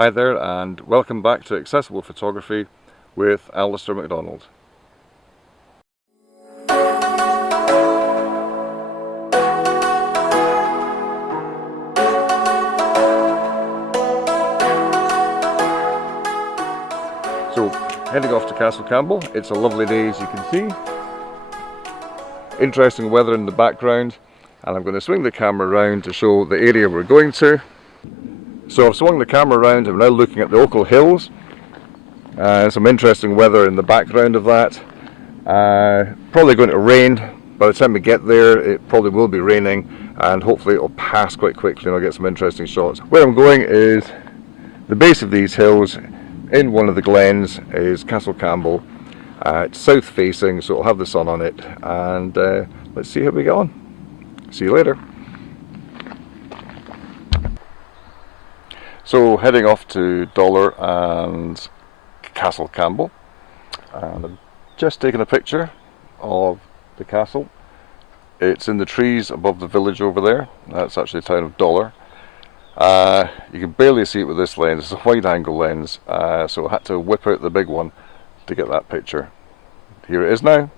Hi there and welcome back to Accessible Photography with Alistair MacDonald. So heading off to Castle Campbell. It's a lovely day, as you can see. Interesting weather in the background, and I'm going to swing the camera around to show the area we're going to. So I've swung the camera around. I'm now looking at the Ochil Hills. Some interesting weather in the background of that. Probably going to rain. By the time we get there, it probably will be raining, and hopefully it'll pass quite quickly and I'll get some interesting shots. Where I'm going is the base of these hills. In one of the glens is Castle Campbell. It's south facing, so it'll have the sun on it, and let's see how we get on. See you later. So heading off to Dollar and Castle Campbell, and I'm just taking a picture of the castle. It's in the trees above the village over there. That's actually the town of Dollar. You can barely see it with this lens. It's a wide angle lens, so I had to whip out the big one to get that picture. Here it is now.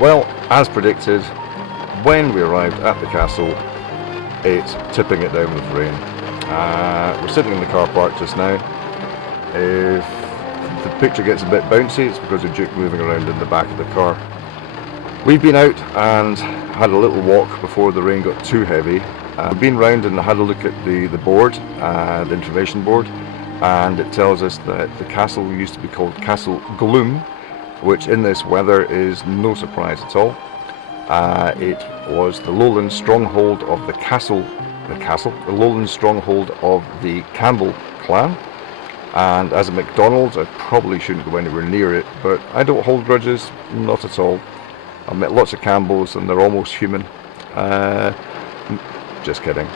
Well, as predicted, when we arrived at the castle, it's tipping it down with rain. We're sitting in the car park just now. If the picture gets a bit bouncy, it's because of Duke moving around in the back of the car. We've been out and had a little walk before the rain got too heavy. We've been round and had a look at the board, the information board, and it tells us that the castle used to be called Castle Gloom, which in this weather is no surprise at all. It was the lowland stronghold of the lowland stronghold of the Campbell clan, and as a MacDonald I probably shouldn't go anywhere near it, but I don't hold grudges, not at all. I've met lots of Campbells and they're almost human. Just kidding.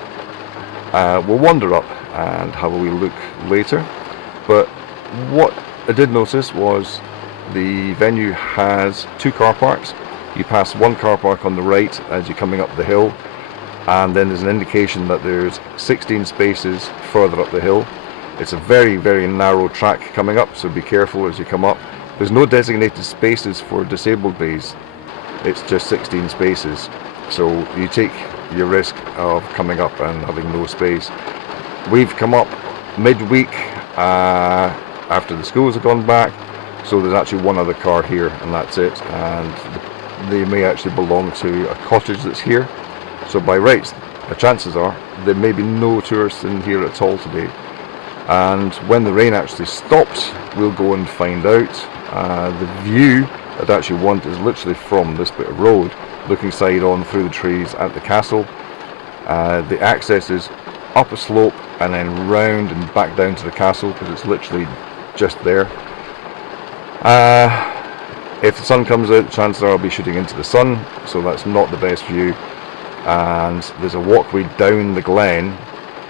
We'll wander up and have a wee look later, but what I did notice was the venue has two car parks. You pass one car park on the right as you're coming up the hill, and then there's an indication that there's 16 spaces further up the hill. It's a very, very narrow track coming up, so be careful as you come up. There's no designated spaces for disabled bays. It's just 16 spaces, so you take your risk of coming up and having no space. We've come up midweek after the schools have gone back. So there's actually one other car here, and that's it, and they may actually belong to a cottage that's here. So by rights, the chances are there may be no tourists in here at all today. And when the rain actually stops, we'll go and find out. The view that I actually want is literally from this bit of road, looking side on through the trees at the castle. The access is up a slope and then round and back down to the castle, because it's literally just there. If the sun comes out, the chances are I'll be shooting into the sun, so that's not the best view. And there's a walkway down the glen,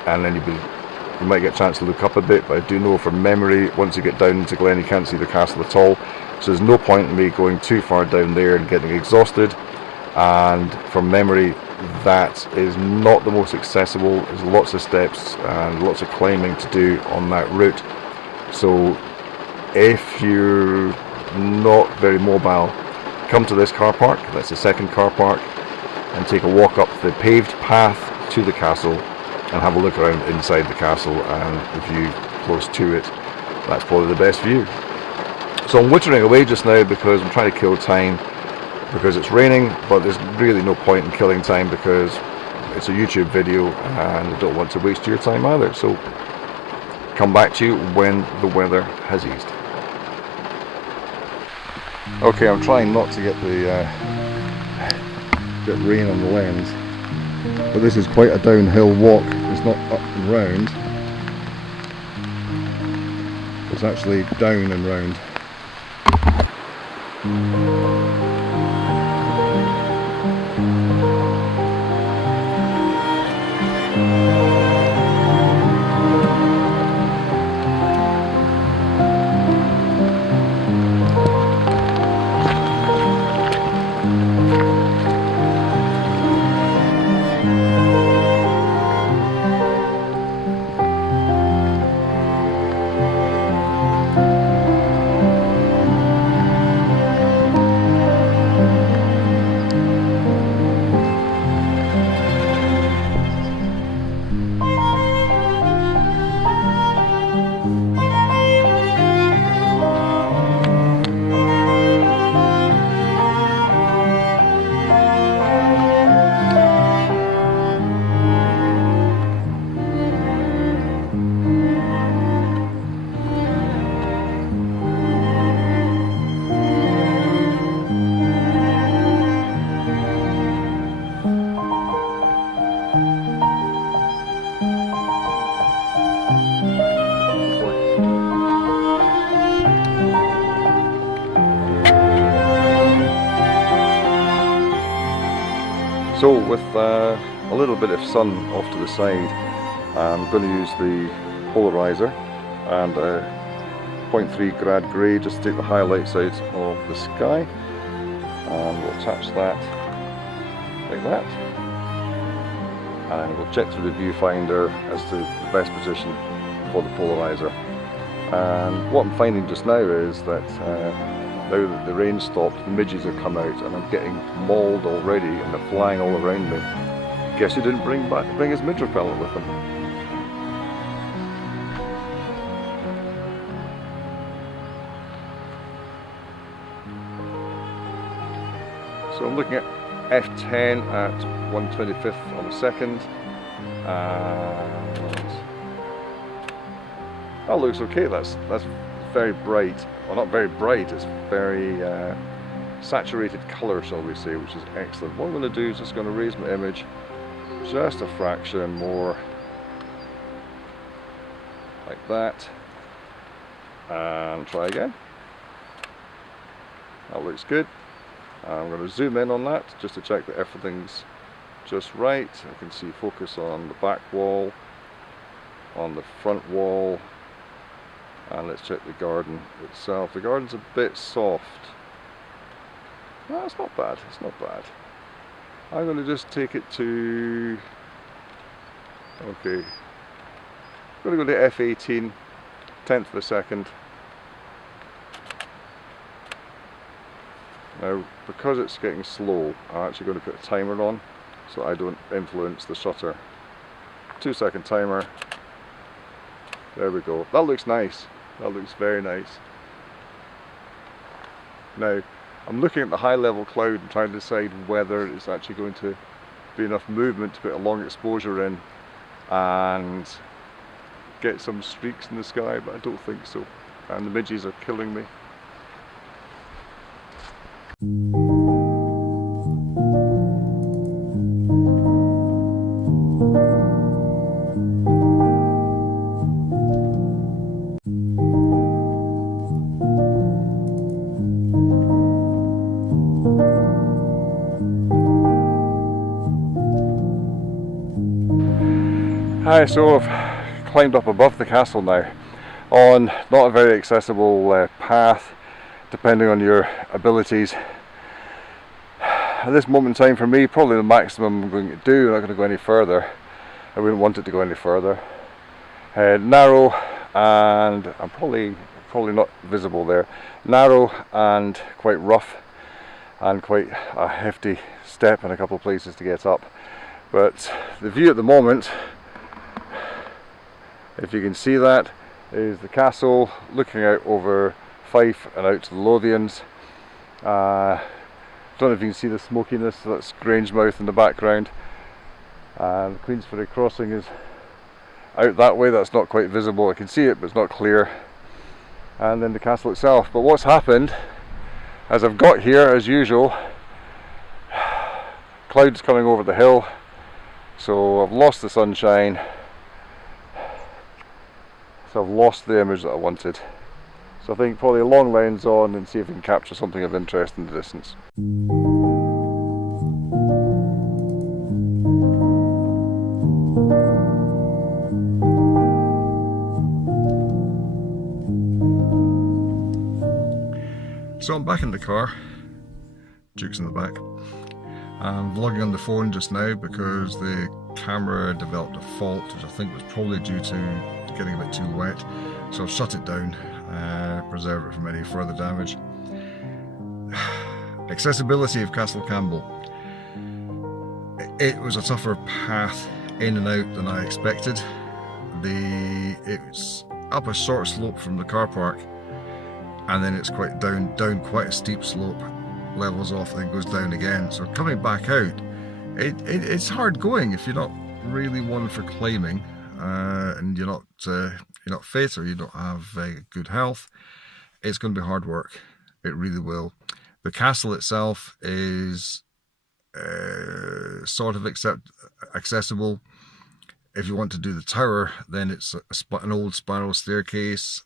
and then you might get a chance to look up a bit, but I do know from memory, once you get down into Glen you can't see the castle at all, so there's no point in me going too far down there and getting exhausted. And from memory, that is not the most accessible. There's lots of steps and lots of climbing to do on that route, so if you're not very mobile, come to this car park, that's the second car park, and take a walk up the paved path to the castle and have a look around inside the castle and the view close to it. That's probably the best view. So I'm wittering away just now because I'm trying to kill time. because it's raining, but there's really no point in killing time because it's a YouTube video and I don't want to waste your time either. So come back to you when the weather has eased. Okay, I'm trying not to get the rain on the lens, but this is quite a downhill walk. It's not up and round, it's actually down and round. So with a little bit of sun off to the side, I'm going to use the polarizer and a 0.3 grad grey just to take the highlights out of the sky, and we'll attach that like that, and we'll check through the viewfinder as to the best position for the polarizer. And what I'm finding just now is that now that the rain stopped, the midges have come out and I'm getting mauled already and they're flying all around me. Guess he didn't bring his midge repellent with him. So I'm looking at F10 at 1/25th of a second, and that looks okay. That's very bright. Well, not very bright, it's very saturated colour, shall we say, which is excellent. What I'm going to do is just going to raise my image just a fraction more, like that, and try again. That looks good. I'm going to zoom in on that just to check that everything's just right. I can see focus on the back wall, on the front wall, and let's check the garden itself. The garden's a bit soft. No, it's not bad, it's not bad. I'm going to just take it to, okay, I'm going to go to F18, 10th of a second. Now, because it's getting slow, I'm actually going to put a timer on so I don't influence the shutter. 2-second timer. There we go. That looks nice. That looks very nice. Now, I'm looking at the high level cloud and trying to decide whether it's actually going to be enough movement to put a long exposure in and get some streaks in the sky, but I don't think so. And the midges are killing me. Hi, so I've climbed up above the castle now on not a very accessible path, depending on your abilities. At this moment in time, for me, probably the maximum I'm going to do. I'm not going to go any further. I wouldn't want it to go any further. Narrow, and I'm probably not visible there. Narrow and quite rough, and quite a hefty step in a couple of places to get up. But the view at the moment, if you can see that, is the castle looking out over Fife and out to the Lothians. Don't know if you can see the smokiness. That's Grangemouth in the background, and Queensferry Crossing is out that way. That's not quite visible. I can see it, but it's not clear. And then the castle itself. But what's happened, as I've got here, as usual, clouds coming over the hill, so I've lost the sunshine, so I've lost the image that I wanted. So I think probably a long lens on and see if we can capture something of interest in the distance. So I'm back in the car, Duke's in the back. I'm vlogging on the phone just now because the camera developed a fault, which I think was probably due to getting a bit too wet. So I've shut it down, preserve it from any further damage. Accessibility of Castle Campbell. It was a tougher path in and out than I expected. It's up a short slope from the car park, and then it's quite down quite a steep slope, levels off and then goes down again. So coming back out, it's hard going if you're not really one for climbing, and you're not fit or you don't have good health. It's going to be hard work. It really will. The castle itself is sort of accessible. If you want to do the tower, then it's an old spiral staircase,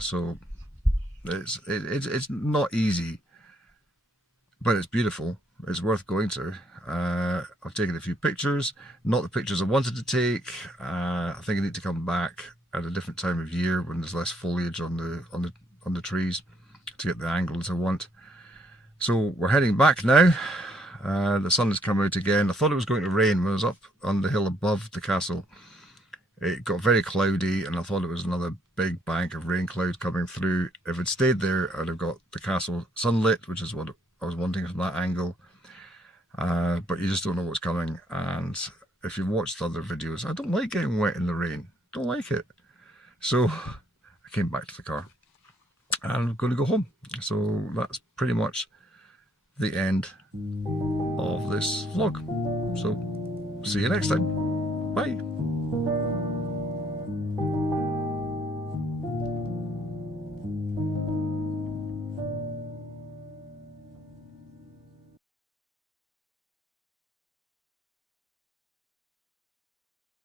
so it's not easy, but it's beautiful. It's worth going to. I've taken a few pictures, not the pictures I wanted to take. I think I need to come back at a different time of year when there's less foliage on the trees to get the angles I want. So we're heading back now. The sun has come out again. I thought it was going to rain when I was up on the hill above the castle. It got very cloudy and I thought it was another big bank of rain cloud coming through. If it stayed there, I'd have got the castle sunlit, which is what I was wanting from that angle. But you just don't know what's coming. And if you've watched other videos, I don't like getting wet in the rain. Don't like it. So I came back to the car and I'm going to go home. So that's pretty much the end of this vlog. So see you next time. Bye.